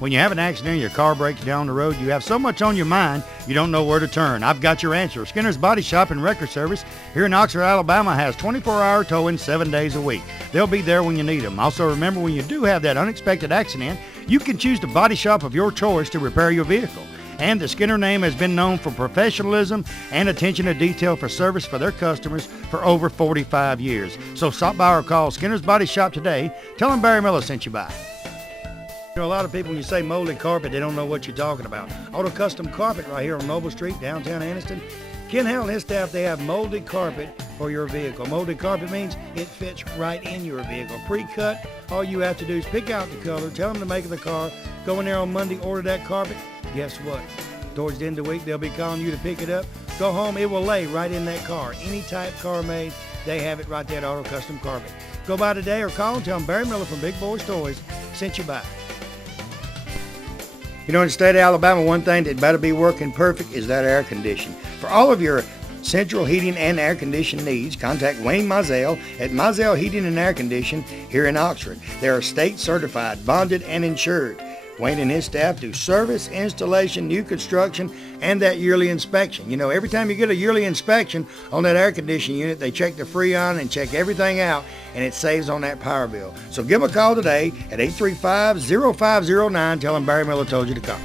When you have an accident and your car breaks down the road, you have so much on your mind, you don't know where to turn. I've got your answer. Skinner's Body Shop and Record Service here in Oxford, Alabama has 24-hour towing 7 days a week. They'll be there when you need them. Also, remember, when you do have that unexpected accident, you can choose the body shop of your choice to repair your vehicle. And the Skinner name has been known for professionalism and attention to detail for service for their customers for over 45 years. So stop by or call Skinner's Body Shop today. Tell them Barry Miller sent you by. You know, a lot of people, when you say molded carpet, they don't know what you're talking about. Auto Custom Carpet right here on Noble Street, downtown Anniston. Ken Howell and his staff, they have molded carpet for your vehicle. Molded carpet means it fits right in your vehicle. Pre-cut, all you have to do is pick out the color, tell them the make of the car, go in there on Monday, order that carpet. Guess what? Towards the end of the week, they'll be calling you to pick it up. Go home, it will lay right in that car. Any type car made, they have it right there at Auto Custom Carpet. Go by today or call and tell them Barry Miller from Big Boyz Toyz sent you by. You know, in the state of Alabama, one thing that better be working perfect is that air conditioning. For all of your central heating and air conditioning needs, contact Wayne Mizell at Mizell Heating and Air Conditioning here in Oxford. They are state certified, bonded, and insured. Wayne and his staff do service, installation, new construction, and that yearly inspection. You know, every time you get a yearly inspection on that air conditioning unit, they check the Freon and check everything out, and it saves on that power bill. So give them a call today at 835-0509. Tell them Barry Miller told you to call.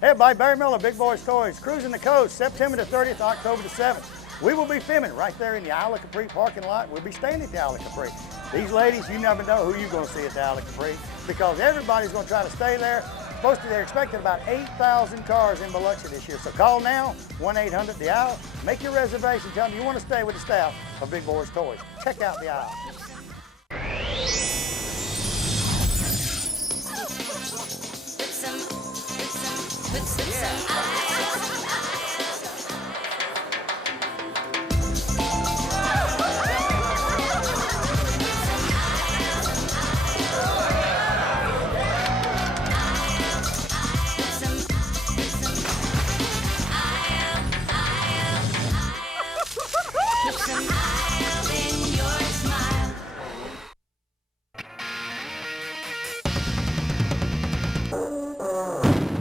Hey everybody, Barry Miller, Big Boyz Toyz, cruising the coast, September the 30th, October the 7th. We will be filming right there in the Isle of Capri parking lot. We'll be staying at the Isle of Capri. These ladies, you never know who you're going to see at the Isle of Capri because everybody's going to try to stay there. They're expecting about 8,000 cars in Biloxi this year. So call now, 1-800-THE-ISLE. Make your reservation. Tell them you want to stay with the staff of Big Boyz Toyz. Check out the Isle.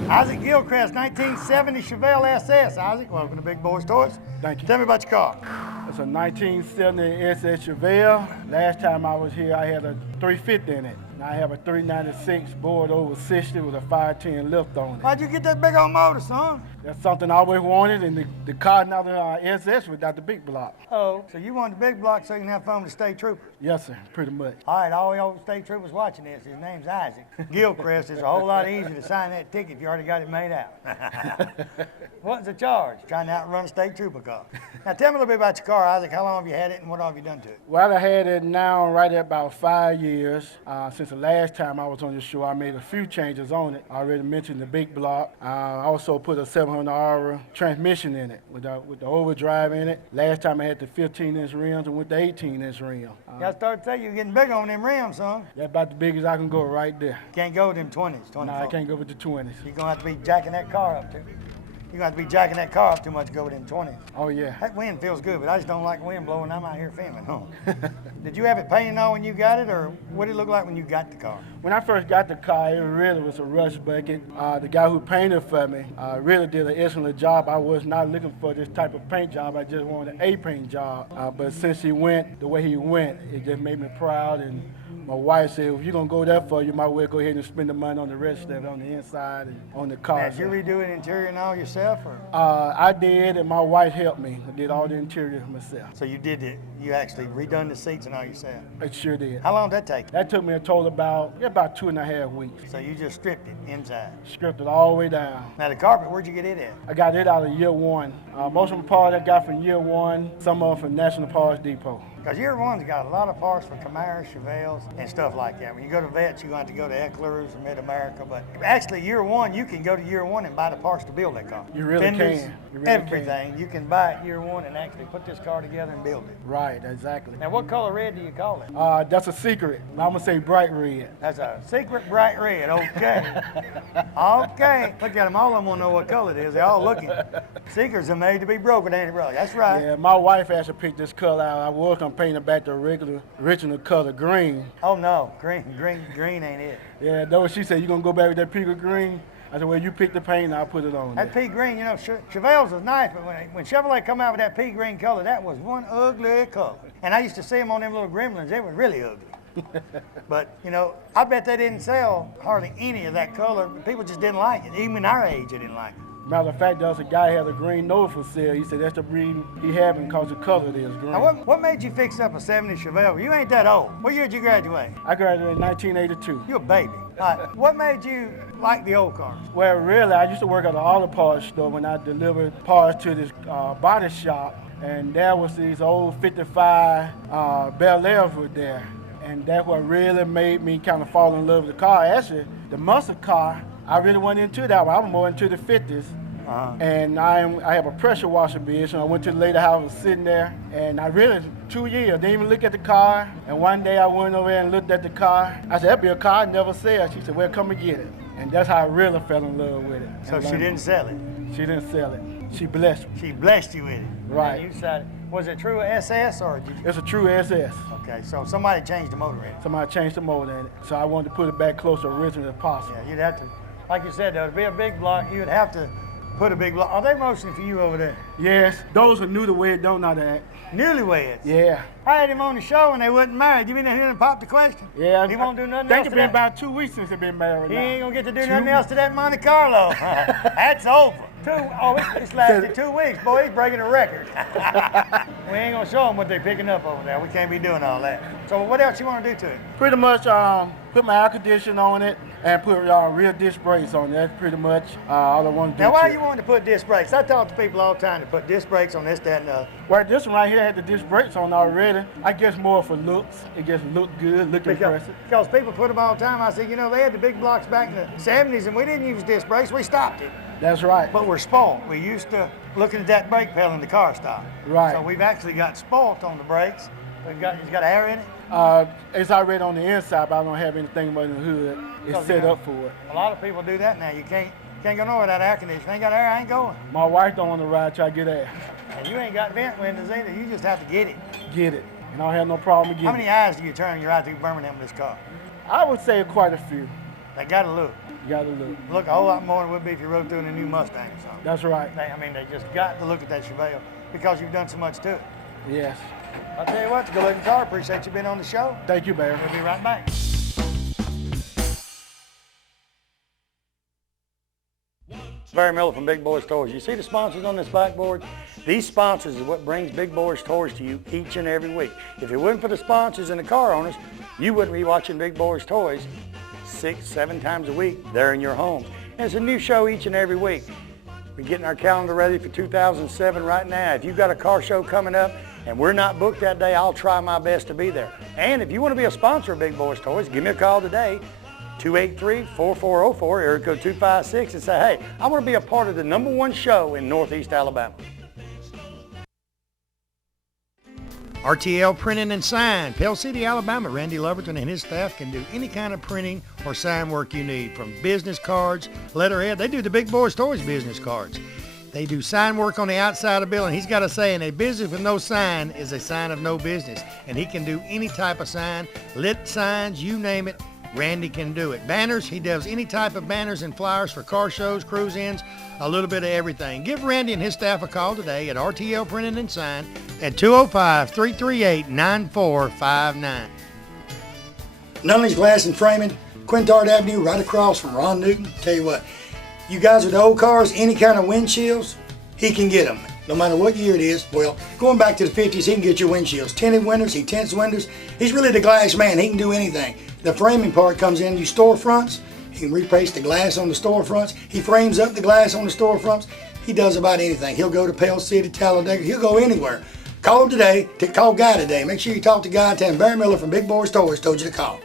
Isaac Gilchrist, 1970 Chevelle SS. Isaac, welcome to Big Boyz Toyz. Thank you. Tell me about your car. It's a 1970 SS Chevelle. Last time I was here, I had a 350 in it. Now I have a 396 bored over 60 with a 510 lift on it. Why'd you get that big old motor, son? That's something I always wanted, and the car now the SS without the big block. Oh, so you wanted the big block so you can have fun with the state trooper? Yes, sir, pretty much. All right, all the old state troopers watching this, his name's Isaac Gilchrist. It's a whole lot easier to sign that ticket if you already got it made out. What's the charge? Trying to outrun a state trooper car. Now tell me a little bit about your car, Isaac. How long have you had it and what have you done to it? Well, I had it now right at about 5 years. Since the last time I was on the show, I made a few changes on it. I already mentioned the big block. I also put a 700R transmission in it with the overdrive in it. Last time I had the 15-inch rims and with the 18-inch rim. I started to tell you, you're getting big on them rims, son. That's about the biggest I can go right there. Can't go with them 20s, 24s. No, I can't go with the 20s. You're going to have to be jacking that car up, too. You're going to have to be jacking that car up too much to go with them 20s. Oh, yeah. That wind feels good, but I just don't like wind blowing. I'm out here filming, huh? Did you have it painted on when you got it, or what did it look like when you got the car? When I first got the car, it really was a rush bucket. The guy who painted for me really did an excellent job. I was not looking for this type of paint job. I just wanted a paint job. But since he went the way he went, it just made me proud. And my wife said, if you're going to go that far, you might well go ahead and spend the money on the rest of it, on the inside and on the car. Now, did you redo the interior and all yourself? Or? I did, and my wife helped me. I did all the interior myself. So you did it. You actually redone the seats and all yourself? I sure did. How long did that take? That took me a total about 2.5 weeks. So you just stripped it inside? Stripped it all the way down. Now the carpet, where'd you get it at? I got it out of year one. Most of the parts I got from year one, some of them from National Parts Depot. Because year one's got a lot of parts for Camaros, Chevelles, and stuff like that. When you go to Vets, you're going to have to go to Eckler's or Mid-America. But actually, year one, you can go to year one and buy the parts to build that car. You really Fenders, can. You really everything. You can buy it year one and actually put this car together and build it. Right, exactly. Now, what color red do you call it? That's a secret. I'm going to say bright red. That's a secret bright red. Okay. Okay. Look at them. All of them want to know what color it is. They're all looking. Secrets are made to be broken, ain't it, brother? That's right. Yeah, my wife actually picked this color out. I was going to I'm painting it back the original color, green. Oh no, green ain't it. Yeah, though she said, you gonna go back with that pea green? I said, well, you pick the paint and I'll put it on That there. pea green, you know, Chevelles was nice, but when Chevrolet come out with that pea green color, that was one ugly color. And I used to see them on them little gremlins. They were really ugly. But, you know, I bet they didn't sell hardly any of that color. People just didn't like it. Even our age, they didn't like it. Matter of fact, there was a guy who had a green nose for sale. He said that's the breed he having because the color is green. Now, what made you fix up a 70 Chevelle? You ain't that old. What year did you graduate? I graduated in 1982. You're a baby. What made you like the old cars? Well, really, I used to work at an auto parts store when I delivered parts to this body shop, and there was these old 55 Bel Airs were there. And that's what really made me kind of fall in love with the car. Actually, the muscle car, I really went into that one. I was more into the 50s. And I have a pressure washer business. I went to the lady house, was sitting there, and I really, 2 years, didn't even look at the car. And one day I went over there and looked at the car. I said, that'd be a car I never sell. She said, well, come and get it. And that's how I really fell in love with it. So she didn't sell it? She didn't sell it. She blessed me. She blessed you with it. Right. And you decided, was it true SS or did you? It's a true SS. Okay, so somebody changed the motor in it. Somebody changed the motor in it. So I wanted to put it back close to original as possible. Yeah, you'd have to, like you said, though, to be a big block, you'd have to put a big block. Are they motioning for you over there? Yes, those who knew the way don't know how to act. Newlyweds? Yeah. I had him on the show and they wasn't married. You mean they didn't pop the question? Yeah. He won't do nothing I else think to it's been that? about 2 weeks since they've been married He now. ain't gonna get to do nothing else to that Monte Carlo. That's over. It's lasted 2 weeks. Boy, he's breaking a record. We ain't gonna show him what they're picking up over there. We can't be doing all that. So what else you wanna do to it? Pretty much put my air conditioner on it and put real disc brakes on it. That's pretty much all I want to do. Now, why to you it. wanting to put disc brakes? I talk to people all the time to put disc brakes on this, that, and the other. Well, this one right here had the disc brakes on already. I guess more for looks. It just look good, look impressive. Because people put them all the time. I said, you know, they had the big blocks back in the 70s and we didn't use disc brakes. We stopped it. That's right. But we're spoiled. We used to looking at that brake pedal and the car stopped. Right. So we've actually got spoiled on the brakes. It's got air in it. It's already on the inside, but I don't have anything but in the hood. It's set up for it. A lot of people do that now. You can't go nowhere without air conditioning. Ain't got air, I ain't going. My wife don't want to ride, try to get air. And you ain't got vent windows either. You just have to get it. Get it. And I don't have no problem getting it. How many eyes do you turn your eye through Birmingham with this car? I would say quite a few. They got to look. You got to look. Look a whole lot more than it would be if you rode through in a new Mustang or something. That's right. They just got to look at that Chevelle because you've done so much to it. Yes. I'll tell you what, it's a good-looking car. Appreciate you being on the show. Thank you, Barry. We'll be right back. Barry Miller from Big Boyz Toys. You see the sponsors on this backboard? These sponsors is what brings Big Boyz Toys to you each and every week. If it wasn't for the sponsors and the car owners, you wouldn't be watching Big Boyz Toys 6, 7 times a week there in your home. And it's a new show each and every week. We're getting our calendar ready for 2007 right now. If you've got a car show coming up and we're not booked that day, I'll try my best to be there. And if you want to be a sponsor of Big Boyz Toys, give me a call today, 283-4404, area code 256, and say, hey, I want to be a part of the #1 show in Northeast Alabama. RTL Printing and Sign, Pell City, Alabama. Randy Loverton and his staff can do any kind of printing or sign work you need, from business cards, letterhead. They do the Big Boyz Toys business cards. They do sign work on the outside of the building. He's got a saying, a business with no sign is a sign of no business. And he can do any type of sign, lit signs, you name it. Randy can do it. Banners, he does any type of banners and flyers for car shows, cruise-ins, a little bit of everything. Give Randy and his staff a call today at RTL Printing and Sign at 205-338-9459. Nunley's Glass and Framing, Quintard Avenue, right across from Ron Newton. Tell you what, you guys with the old cars, any kind of windshields, he can get them. No matter what year it is. Well, going back to the 50s, he can get your windshields. Tinted windows, he tints windows. He's really the glass man. He can do anything. The framing part comes in, you storefronts. He can replace the glass on the storefronts. He frames up the glass on the storefronts. He does about anything. He'll go to Pell City, Talladega. He'll go anywhere. Call him today. Call Guy today. Make sure you talk to Guy. Tell him Barry Miller from Big Boyz Toys told you to call.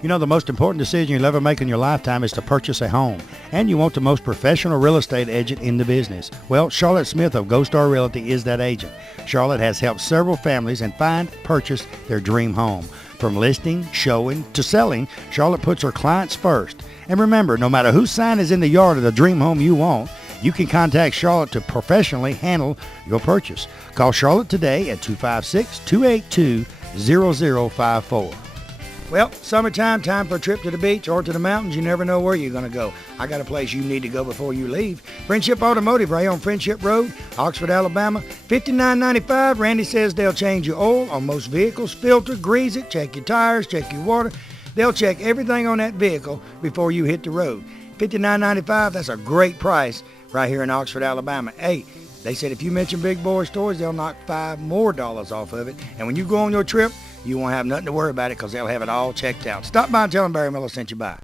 You know, the most important decision you'll ever make in your lifetime is to purchase a home. And you want the most professional real estate agent in the business. Well, Charlotte Smith of Gold Star Realty is that agent. Charlotte has helped several families and purchase their dream home. From listing, showing, to selling, Charlotte puts her clients first. And remember, no matter whose sign is in the yard of the dream home you want, You can contact Charlotte to professionally handle your purchase. Call Charlotte today at 256-282-0054. Well, summertime, time for a trip to the beach or to the mountains. You never know where you're going to go. I got a place you need to go before you leave. Friendship Automotive right on Friendship Road, Oxford, Alabama. $59.95. Randy says they'll change your oil on most vehicles, filter, grease it, check your tires, check your water. They'll check everything on that vehicle before you hit the road. $59.95, that's a great price right here in Oxford, Alabama. Hey, they said if you mention Big Boyz Toyz, they'll knock $5 more off of it. And when you go on your trip, you won't have nothing to worry about it because they'll have it all checked out. Stop by and tell them Barry Miller sent you by.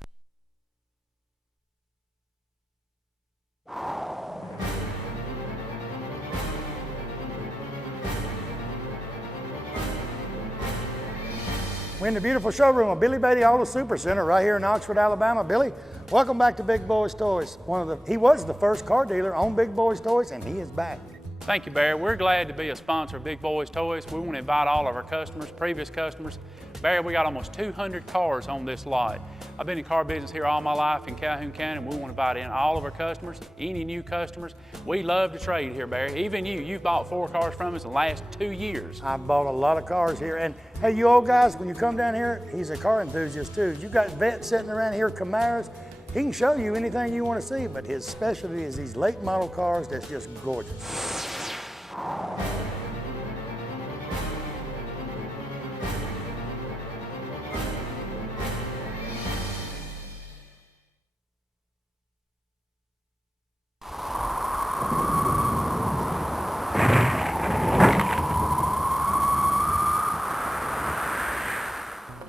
We're in the beautiful showroom of Billy Beatty Auto Super Center right here in Oxford, Alabama. Billy, welcome back to Big Boyz Toyz. He was the first car dealer on Big Boyz Toyz, and he is back. Thank you, Barry. We're glad to be a sponsor of Big Boyz Toyz. We want to invite all of our customers, previous customers. Barry, we got almost 200 cars on this lot. I've been in car business here all my life in Calhoun County, and we want to invite in all of our customers, any new customers. We love to trade here, Barry. Even you've bought 4 cars from us in the last 2 years. I've bought a lot of cars here, and hey, you old guys, when you come down here, he's a car enthusiast too. You got vets sitting around here, Camaros. He can show you anything you want to see, but his specialty is these late model cars that's just gorgeous.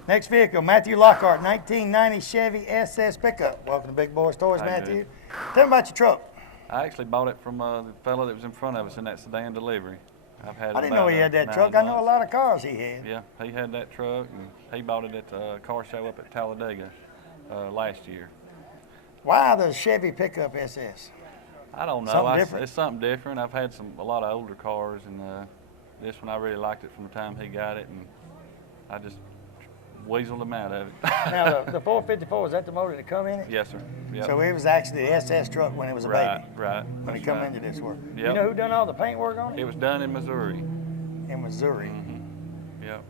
Next vehicle, Matthew Lockhart, 1990 Chevy SS pickup. Welcome to Big Boyz Toyz, Matthew. Tell me about your truck. I actually bought it from the fellow that was in front of us in that sedan delivery. I've had it. I didn't know he had that truck. I know a lot of cars he had. Yeah, he had that truck, and he bought it at the car show up at Talladega last year. Why the Chevy pickup SS? I don't know. Something different. It's something different. I've had a lot of older cars, and this one I really liked it from the time he got it, and I just weaseled him out of it. Now, the 454, was that the motor that come in it? Yes, sir. Yep. So it was actually the SS truck when it was a baby? Right. When it come into this work. Yep. You know who done all the paint work on it? It was done in Missouri. In Missouri? Mm-hmm. Yep.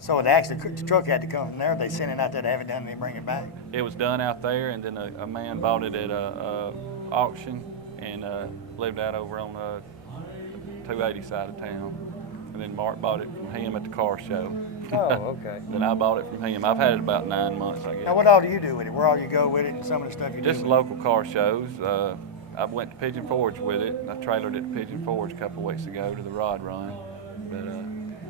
So the truck had to come from there. They sent it out there to have it done and they bring it back? It was done out there, and then a man bought it at a auction and lived out over on the 280 side of town. And then Mark bought it from him at the car show. Oh, okay. Then I bought it from him. I've had it about 9 months, I guess. Now, what all do you do with it? Where all you go with it and some of the stuff you do? Just local car shows. I went to Pigeon Forge with it. I trailered it to Pigeon Forge a couple of weeks ago to the rod run. But,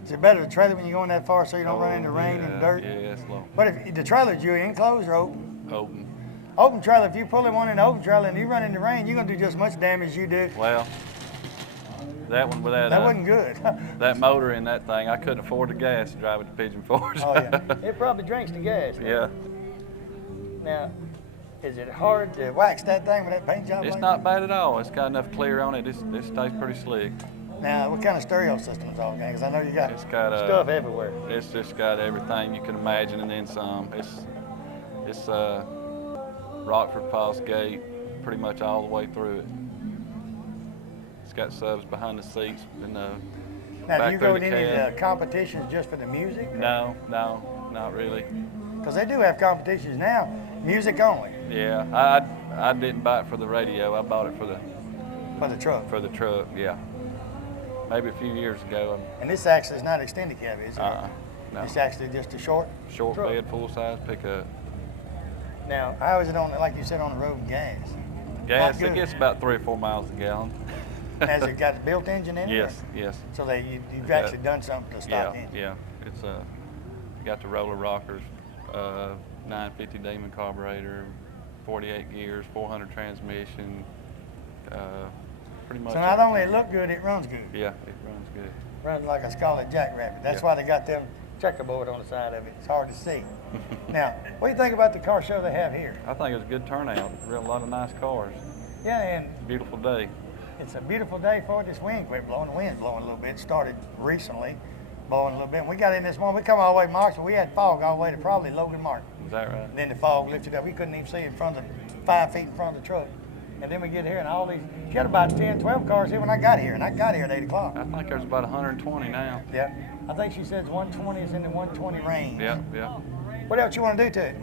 is it better to trailer when you're going that far so you don't run into rain and dirt? Yeah, it's long. But if the trailer's you enclosed or open? Open. Open trailer, if you pull one in the open trailer and you run into rain, you're going to do just as much damage as you do. Well, that one with that. That wasn't good. That motor in that thing, I couldn't afford the gas to drive it to Pigeon Forge. Oh, yeah. It probably drinks the gas. Yeah. Now, is it hard to wax that thing with that paint job? It's not bad at all. It's got enough clear on it. It stays pretty slick. Now, what kind of stereo system is all? Because I know you got stuff everywhere. It's just got everything you can imagine and then some. It's Rockford Pulse gate pretty much all the way through it. It's got subs behind the seats and now, back do you go to any of the competitions just for the music? Or? No, not really. Because they do have competitions now, music only. Yeah, I didn't buy it for the radio. I bought it for the truck. For the truck, yeah. Maybe a few years ago. And this actually is not extended cab, is it? No. It's actually just a short truck. Bed, full size pickup. Now, how is it on, like you said, on the road with gas? Gas, it gets about 3 or 4 miles a gallon. Has it got a built engine in it? Yes. So you've actually done something to stop the engine? Yeah. It's got the roller rockers, 950 Demon carburetor, 48 gears, 400 transmission, pretty much. So not only it look good, it runs good. Yeah, it runs good. Runs like a Scarlet Jackrabbit. That's why they got them checkerboard on the side of it. It's hard to see. Now, what do you think about the car show they have here? I think it's a good turnout. A lot of nice cars. Yeah, and beautiful day. It's a beautiful day for it. This wind quit blowing. The wind's blowing a little bit. It started recently, blowing a little bit. And we got in this morning. We come all the way to Marshall. We had fog all the way to probably Logan Martin. Is that right? And then the fog lifted up. We couldn't even see in front of 5 feet in front of the truck. And then we get here and all these, she had about 10, 12 cars here when I got here, and I got here at 8 o'clock. I think there's about 120 now. Yeah. I think she says 120 is in the 120 range. Yeah. What else you want to do to it?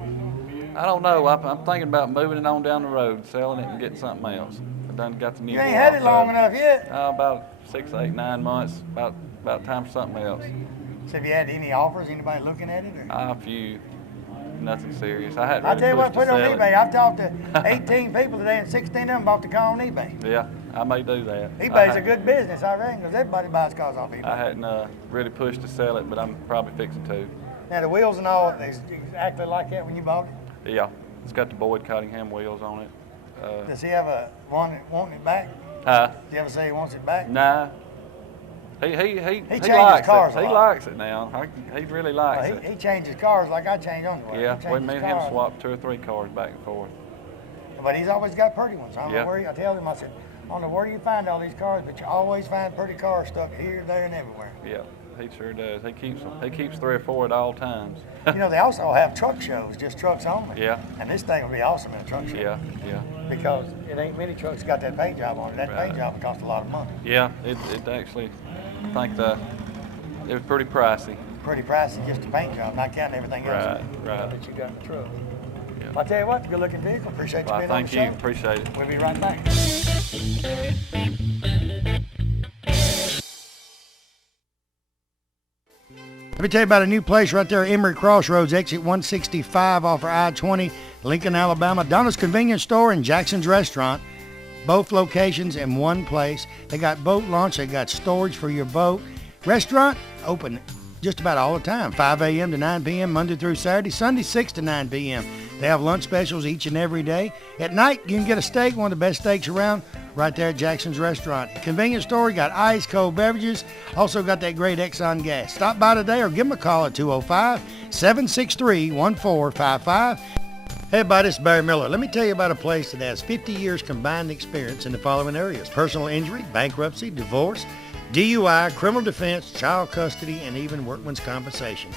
I don't know. I'm thinking about moving it on down the road, selling it and getting something else. I done got the new. You ain't had it long enough yet. About 6, 8, 9 months. About time for something else. So have you had any offers? Anybody looking at it? Or? A few. Nothing serious. I hadn't I'll really tell you what, pushed put it to on sell eBay. I've talked to 18 people today, and 16 of them bought the car on eBay. Yeah, I may do that. eBay's a good business, I reckon, because everybody buys cars off eBay. I hadn't really pushed to sell it, but I'm probably fixing to. Now the wheels and all, they exactly like that when you bought it? Yeah, it's got the Boyd Cottingham wheels on it. Does he have a wanting it back? Did you ever say he wants it back? Nah. He changes likes cars it. He likes it now. He really likes it. He changes cars like I change underwear. Yeah, me and him swapped 2 or 3 cars back and forth. But he's always got pretty ones. I tell him, I said, I don't know where you find all these cars, but you always find pretty cars stuck here, there, and everywhere. Yeah, he sure does. He keeps 3 or 4 at all times. You know, they also have truck shows, just trucks only. Yeah. And this thing will be awesome in a truck show. Yeah. Because it ain't many trucks got that paint job on it. That paint job would cost a lot of money. Yeah, it actually, I think it was pretty pricey. Pretty pricey, just a paint job, not counting everything else that you got in the truck. Yeah. I'll tell you what, good looking vehicle. Appreciate you being on the show. Thank you, appreciate it. We'll be right back. Let me tell you about a new place right there, Emory Crossroads, exit 165 off of I-20, Lincoln, Alabama. Donna's Convenience Store and Jackson's Restaurant, both locations in one place. They got boat launch, they got storage for your boat. Restaurant open just about all the time, 5 a.m. to 9 p.m. Monday through Saturday, Sunday 6 to 9 p.m. They have lunch specials each and every day. At night, you can get a steak, one of the best steaks around, right there at Jackson's Restaurant. Convenience store, you got ice cold beverages, also got that great Exxon gas. Stop by today or give them a call at 205-763-1455. Hey everybody, it's Barry Miller. Let me tell you about a place that has 50 years combined experience in the following areas: personal injury, bankruptcy, divorce, DUI, criminal defense, child custody, and even workman's compensation.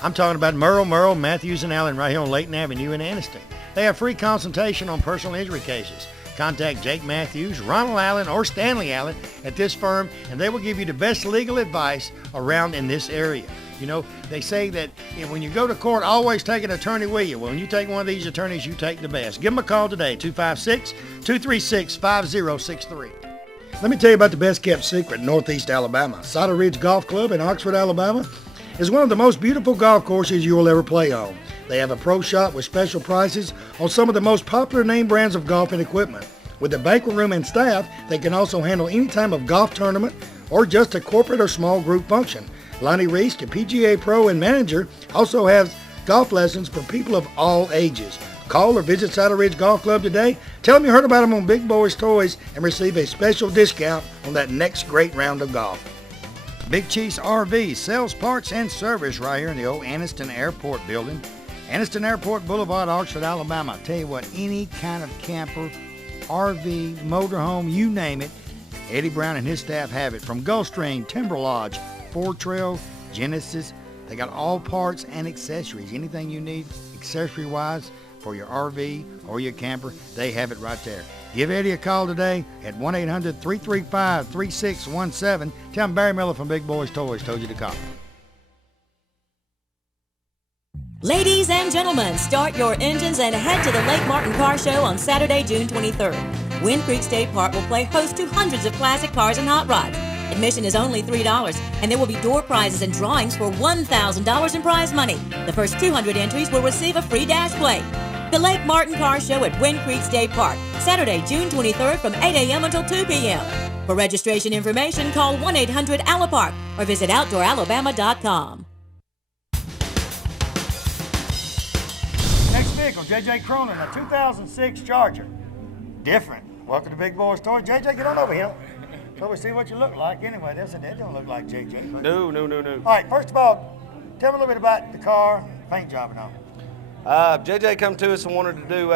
I'm talking about Merle, Matthews, and Allen right here on Layton Avenue in Anniston. They have free consultation on personal injury cases. Contact Jake Matthews, Ronald Allen, or Stanley Allen at this firm, and they will give you the best legal advice around in this area. You know, they say that when you go to court, always take an attorney with you. Well, when you take one of these attorneys, you take the best. Give them a call today, 256-236-5063. Let me tell you about the best kept secret in Northeast Alabama. Cider Ridge Golf Club in Oxford, Alabama is one of the most beautiful golf courses you will ever play on. They have a pro shop with special prices on some of the most popular name brands of golfing equipment. With a banquet room and staff, they can also handle any type of golf tournament or just a corporate or small group function. Lonnie Reese, the PGA Pro and manager, also has golf lessons for people of all ages. Call or visit Cider Ridge Golf Club today. Tell them you heard about them on Big Boyz Toys and receive a special discount on that next great round of golf. Big Chiefs RV sells parts and service right here in the old Anniston Airport building. Anniston Airport Boulevard, Oxford, Alabama. I tell you what, any kind of camper, RV, motorhome, you name it, Eddie Brown and his staff have it. From Gulfstream, Timber Lodge, Ford Trail, Genesis, they got all parts and accessories. Anything you need accessory-wise for your RV or your camper, they have it right there. Give Eddie a call today at 1-800-335-3617. Tell him Barry Miller from Big Boyz Toys told you to call. Ladies and gentlemen, start your engines and head to the Lake Martin Car Show on Saturday, June 23rd. Wind Creek State Park will play host to hundreds of classic cars and hot rods. Admission is only $3, and there will be door prizes and drawings for $1,000 in prize money. The first 200 entries will receive a free dash plate. The Lake Martin Car Show at Wind Creek State Park, Saturday, June 23rd from 8 a.m. until 2 p.m. For registration information, call 1-800-ALA-PARK or visit OutdoorAlabama.com. Next vehicle, J.J. Cronin, a 2006 Charger. Different. Welcome to Big Boyz Toys. J.J., get on over here. So we see what you look like. Anyway, that don't look like J.J. No. All right, first of all, tell me a little bit about the car, paint job and all. JJ come to us and wanted to do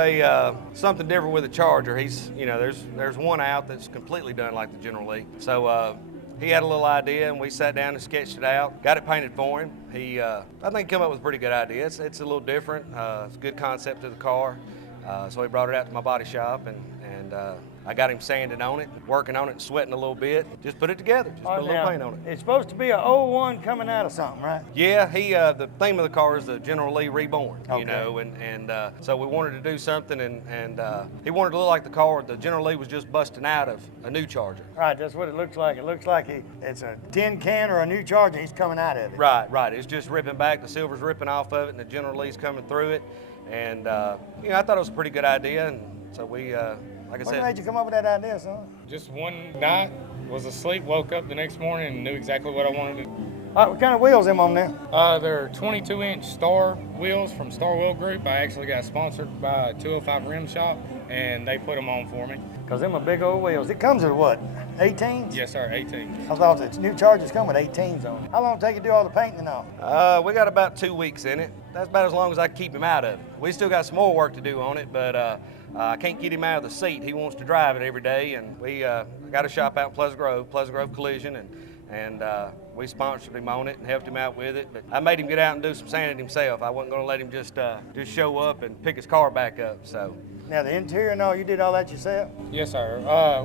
something different with the Charger. He's, there's one out that's completely done like the General Lee. So he had a little idea, and we sat down and sketched it out. Got it painted for him. I think he came up with a pretty good idea. It's a little different. It's a good concept to the car. So he brought it out to my body shop, and I got him sanding on it, working on it, and sweating a little bit. Just put it together. Just put a little paint on it. It's supposed to be a 01 coming out of something, right? Yeah, the theme of the car is the General Lee Reborn, Okay. you know, and so we wanted to do something, and he wanted to look like the car the General Lee was just busting out of a new Charger. Right, that's what it looks like. It looks like it's a tin can or a new Charger. He's coming out of it. Right. It's just ripping back. The silver's ripping off of it, and the General Lee's coming through it. And I thought it was a pretty good idea, and so we, like I What said. made you come up with that idea, son? Just one night, was asleep, woke up the next morning and knew exactly what I wanted to do. All right, what kind of wheels them on there? They're 22-inch Star wheels from Star Wheel Group. I actually got sponsored by a 205 Rim Shop, and they put them on for me. Because them are big old wheels. It comes with what, 18s? Yes, sir, 18. I thought the new Chargers come with 18s on it. How long take you to do all the painting and all? We got about 2 weeks in it. That's about as long as I can keep him out of it. We still got some more work to do on it, but I can't get him out of the seat. He wants to drive it every day, and we got a shop out in Pleasant Grove Collision, and we sponsored him on it and helped him out with it. But I made him get out and do some sanding himself. I wasn't going to let him just show up and pick his car back up. So. Now the interior and all, you did all that yourself? Yes, sir.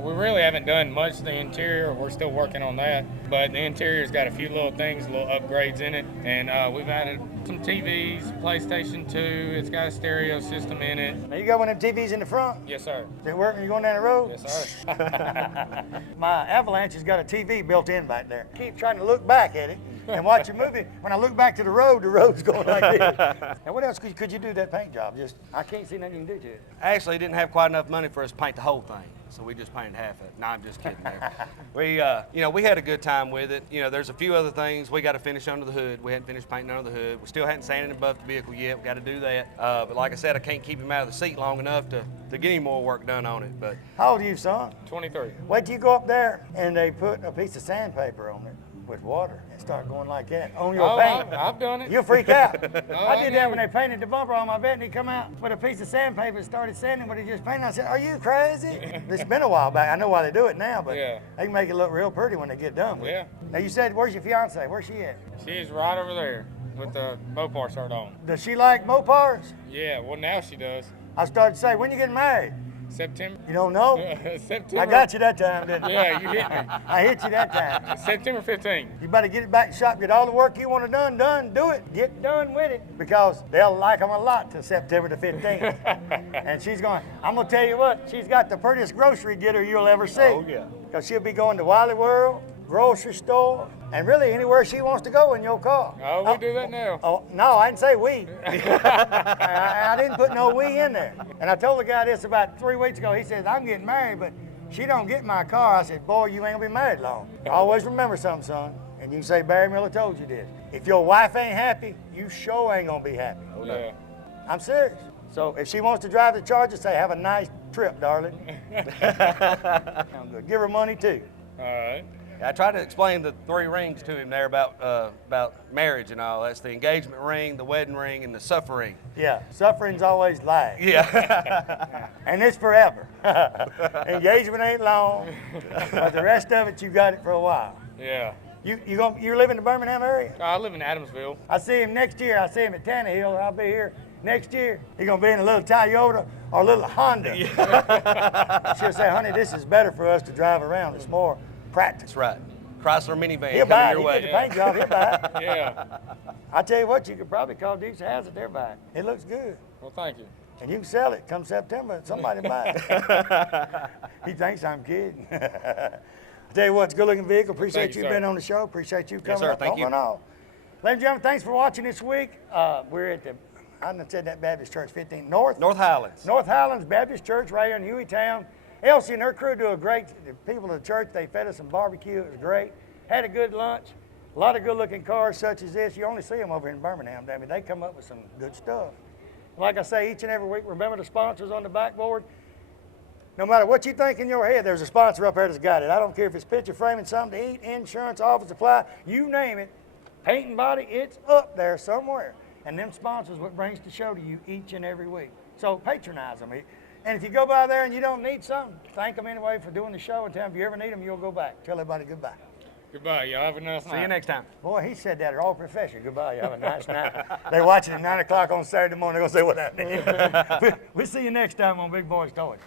We really haven't done much to the interior. We're still working on that. But the interior's got a few little things, little upgrades in it. And we've added some TVs, PlayStation 2. It's got a stereo system in it. Now you got one of them TVs in the front? Yes, sir. Is it working? You going down the road? Yes, sir. My Avalanche has got a TV built in back there. Keep trying to look back at it and watch a movie. When I look back to the road's going like this. Now what else could you do that paint job? I can't see nothing you can do to it. Actually, didn't have quite enough money for us to paint the whole thing, so we just painted half of it. No, I'm just kidding there. We had a good time with it. There's a few other things we got to finish under the hood. We hadn't finished painting under the hood. We still hadn't sanded and buffed the vehicle yet. We got to do that. But like I said, I can't keep him out of the seat long enough to get any more work done on it. But How old are you, son? 23. Wait till you go up there and they put a piece of sandpaper on it with water and start going like that on your paint. I've done it. You'll freak out. I did that know. when they painted the bumper on my vet, and he come out with a piece of sandpaper and started sanding what he just painted. I said, "Are you crazy?" It's been a while back. I know why they do it now, but Yeah. they can make it look real pretty when they get done with Yeah. it. Now you said, where's your fiance? Where's she at? She's right over there with the Mopar shirt on. Does she like Mopars? Yeah, well, now she does. I started to say, when you getting married? September. You don't know? September. I got you that time, didn't I? Yeah, you hit me. I hit you that time. September 15th. You better get it back in the shop, get all the work you want done, do it. Get done with it. Because they'll like them a lot till September the 15th. And I'm going to tell you what, she's got the prettiest grocery getter you'll ever see. Oh, yeah. Because she'll be going to Wally World, grocery store, and really anywhere she wants to go in your car. Oh, we do that now. Oh, no, I didn't say we. I didn't put no we in there. And I told the guy this about 3 weeks ago. He says, I'm getting married, but she don't get in my car. I said, boy, you ain't gonna be married long. Always remember something, son. And you can say Barry Miller told you this. If your wife ain't happy, you sure ain't gonna be happy. Yeah. I'm serious. So if she wants to drive the Charger, say, have a nice trip, darling. Sound good. Give her money too. All right. I tried to explain the 3 rings to him there about marriage and all. That's the engagement ring, the wedding ring, and the suffer ring. Yeah, suffering's always lags. Yeah. And it's forever. Engagement ain't long, but the rest of it, you got it for a while. Yeah. You live in the Birmingham area? I live in Adamsville. I see him next year. I see him at Tannehill. I'll be here next year. He's gonna be in a little Toyota or a little Honda. She'll say, honey, this is better for us to drive around. It's more practical. That's right. Chrysler minivan He'll buy coming it. your He way. get the paint job. He'll buy it. Yeah. I tell you what, you could probably call Dukes Hazard. They're buying. It looks good. Well, thank you. And you can sell it come September and somebody buy it. He thinks I'm kidding. I tell you what, it's a good looking vehicle. Appreciate Thank you, you sir. being on the show. Appreciate you coming Yes, sir. up. Thank Don't you. run off. Ladies and gentlemen, thanks for watching this week. We're at I done said that Baptist Church 15 North Highlands. North Highlands Baptist Church right here in Hueytown. Elsie and her crew do a great, the people of the church, they fed us some barbecue. It was great. Had a good lunch. A lot of good looking cars such as this. You only see them over in Birmingham. I mean, they come up with some good stuff. Like I say, each and every week, remember the sponsors on the backboard. No matter what you think in your head, there's a sponsor up there that's got it. I don't care if it's picture framing, something to eat, insurance, office supply, you name it. Paint and body, it's up there somewhere. And them sponsors what brings the show to you each and every week. So patronize them. And if you go by there and you don't need something, thank them anyway for doing the show and tell them if you ever need them, you'll go back. Tell everybody goodbye. Goodbye. Y'all have a nice night. See you next time. Boy, he said that at all profession. Goodbye. You have a nice night. They're watching at 9 o'clock on Saturday morning. They're going to say what happened. We'll see you next time on Big Boyz Toyz.